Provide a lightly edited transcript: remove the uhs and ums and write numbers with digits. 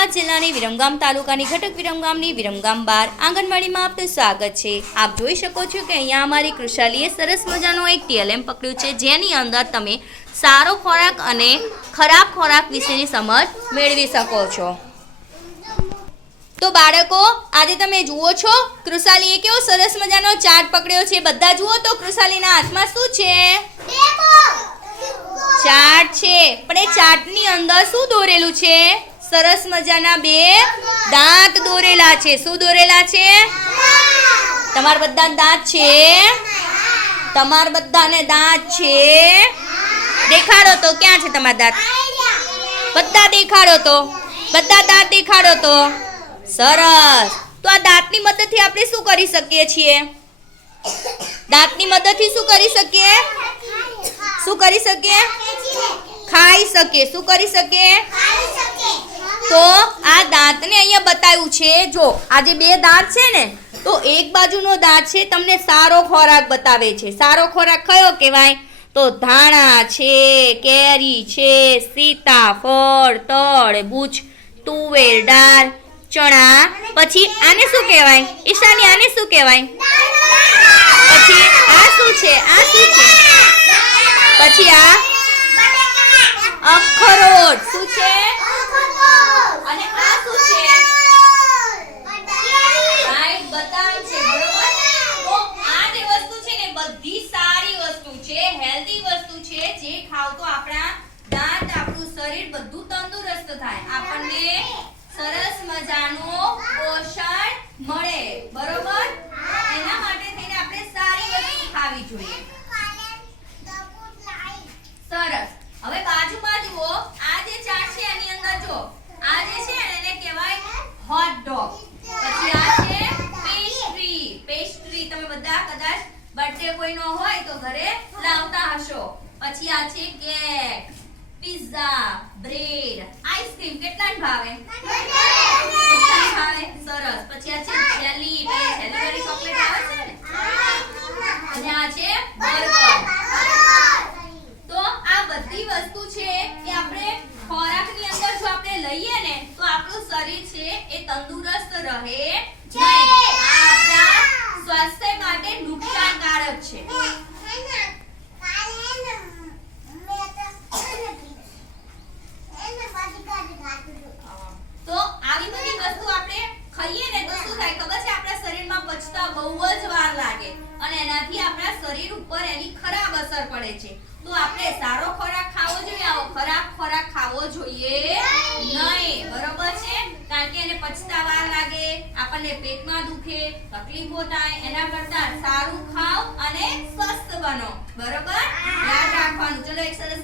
અમદાવાદ જિલ્લાની વિરમગામ તાલુકાની ઘટક વિરમગામની વિરમગામ 12 આંગણવાડીમાં આપનું સ્વાગત છે। આપ જોઈ શકો છો કે અહીંયા અમારી કૃષાલીએ સરસ મજાનો એક ટીએલએમ પકડ્યું છે, જેની અંદર તમે સારો ખોરાક અને ખરાબ ખોરાક વિશેની સમજ મેળવી શકો છો। તો બાળકો, આજે તમે જુઓ છો કૃષાલીએ કેવો સરસ મજાનો ચાર્ટ પકડ્યો છે। બધા જુઓ તો કૃષાલીના હાથમાં શું છે? ચાર્ટ છે, પણ એ ચાર્ટની અંદર શું દોરેલું છે? સરસ મજાના બે દાંત દોરેલા છે। શું દોરેલા છે? તમારા બધા દાંત છે? તમારા બધાને દાંત છે? દેખાડો તો, ક્યાં છે તમારા દાંત? બધા દેખાડો તો, બધા દાંત દેખાડો તો। સરસ। તો આ દાંતની મદદથી આપણે શું કરી શકીએ છીએ? દાંતની મદદથી શું કરી શકીએ? શું કરી શકીએ? ખાઈ શકીએ। શું કરી શકીએ? તો આ દાંતને અહીંયા બતાવ્યું છે। જો આ જે બે દાંત છે ને, તો એક બાજુનો દાંત છે તમને સારો ખોરાક બતાવે છે। સારો ખોરાક કયો કહેવાય? તો ધાણા છે, કેરી છે, સીતાફળ, તરબૂચ, તુવેર દાળ, ચણા। પછી આને શું કહેવાય? ઈશાની, આને શું કહેવાય? પછી આ શું છે? આ શું છે? પછી આ અખરોટ। શું છે? અને આ શું છે? રાઈટ, બદામ છે, બરોબર? તો આ જે વસ્તુ છે ને, બધી સારી વસ્તુ છે, હેલ્ધી વસ્તુ છે, જે ખાવ તો આપણા દાંત, આપણું શરીર બધું તંદુરસ્ત થાય, આપણને સરસ મજાનું પોષણ મળે, બરોબર? એના માટે થઈને આપણે સારી વસ્તુ ખાવી જોઈએ। સરસ। હવે બાજુમાં જુઓ, આ જે ચાર્ટ છે એની અંદર જો આ જે છે એને કહેવાય હોટ ડોગ। પછી આ છે પેસ્ટ્રી। પેસ્ટ્રી તમે બધા કદાચ બર્થડે કોઈનો હોય તો ઘરે લાવતા હશો। પછી આ છે કેક, પિઝા, બ્રેડ, આઈસ્ક્રીમ। કેટલાને ભાવે? બધાને ભાવે। સરસ। પછી આ છે જેલી, જેલી વાળી ચોકલેટ આવે છે ને, અને આ છે બર્ગર। તો આ બધી વસ્તુ છે કે આપણે ખોરાકની અંદર જો આપણે લઈએ ને, તો આપણું શરીર છે એ તંદુરસ્ત રહે નહીં। આ આપણા સ્વાસ્થ્ય માટે નુકસાનકારક છે। તો આવી બધી વસ્તુ આપણે ખાઈએ ને તો શું થાય ખબર છે? આપણા શરીરમાં પચતા બહુ જ વાર લાગે અને એનાથી આપણા શરીર ઉપર એની ખરાબ અસર પડે છે। તો આપણે સારો ખોરાક ખાવો જોઈએ, આવો ખરાબ ખોરાક ખાવો જોઈએ નહીં, બરોબર છે? કારણ કે એને પચતા વાર લાગે, આપણને પેટમાં દુખે, તકલીફો થાય, એના કરતા સારું ખાઓ અને સ્વસ્થ બનો, બરોબર? યાદ રાખવાનું। ચલો એક સરસ